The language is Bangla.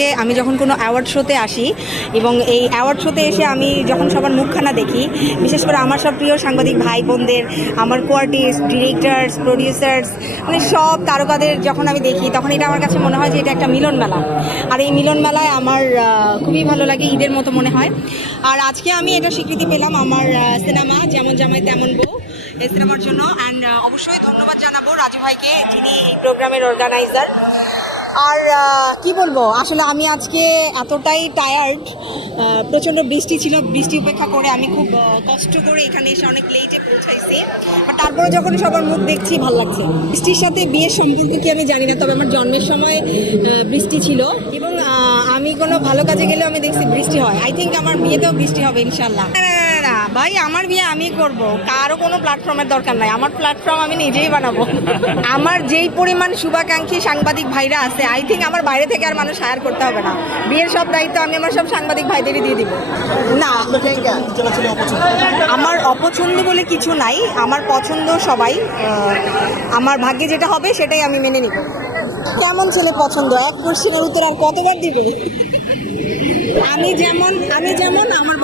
লাগে আমি যখন কোনো অ্যাওয়ার্ড শোতে আসি এবং এই অ্যাওয়ার্ড শোতে এসে আমি যখন সবার মুখখানা দেখি, বিশেষ করে আমার সব প্রিয় সাংবাদিক ভাই বোনদের, আমার কোয়ার্টিস্ট, ডিরেক্টরস, প্রডিউসার্স, মানে সব তারকাদের যখন আমি দেখি, তখন এটা আমার কাছে মনে হয় যে এটা একটা মিলন মেলা। আর এই মিলন মেলায় আমার খুবই ভালো লাগে, ঈদের মতো মনে হয়। আর আজকে আমি এটা স্বীকৃতি পেলাম আমার সিনেমা যেমন জামাই তেমন বউ, এই সিনেমার জন্য। অ্যান্ড অবশ্যই ধন্যবাদ জানাবো রাজু ভাইকে, যিনি এই প্রোগ্রামের অর্গানাইজার। আর কি বলবো, আসলে আমি আজকে এতটাই টায়ার্ড, প্রচণ্ড বৃষ্টি ছিল, বৃষ্টি উপেক্ষা করে আমি খুব কষ্ট করে এখানে এসে অনেক লেটে পৌঁছাইছি। আর তারপরে যখন সবার মুখ দেখছি ভালো লাগছে। বৃষ্টির সাথে বিয়ের সম্পর্ক কি আমি জানি না, তবে আমার জন্মের সময় বৃষ্টি ছিল এবং আমি কোনো ভালো কাজে গেলেও আমি দেখছি বৃষ্টি হয়। আই থিঙ্ক আমার বিয়েতেও বৃষ্টি হবে ইনশাল্লাহ। না ভাই, আমার বিয়ে আমি করব, কারো কোনো প্ল্যাটফর্মের দরকার নাই, আমার প্ল্যাটফর্ম আমি নিজেই বানাবো। আমার যেই পরিমাণ শুভাকাঙ্ক্ষী সাংবাদিক ভাইরা আছে, আই থিঙ্ক আমার বাইরে থেকে আর মানুষ হায়ার করতে হবে না। বিয়ের সব দায়িত্ব আমি আমার সব সাংবাদিক ভাইদেরই দিয়ে দিব। না, আমার অপছন্দ বলে কিছু নাই, আমার পছন্দ সবাই। আমার ভাগ্যে যেটা হবে সেটাই আমি মেনে নিব। কেমন ছেলে পছন্দ, এক কোশ্চেনের উত্তর আর কতবার দিবে? আমি যেমন আমার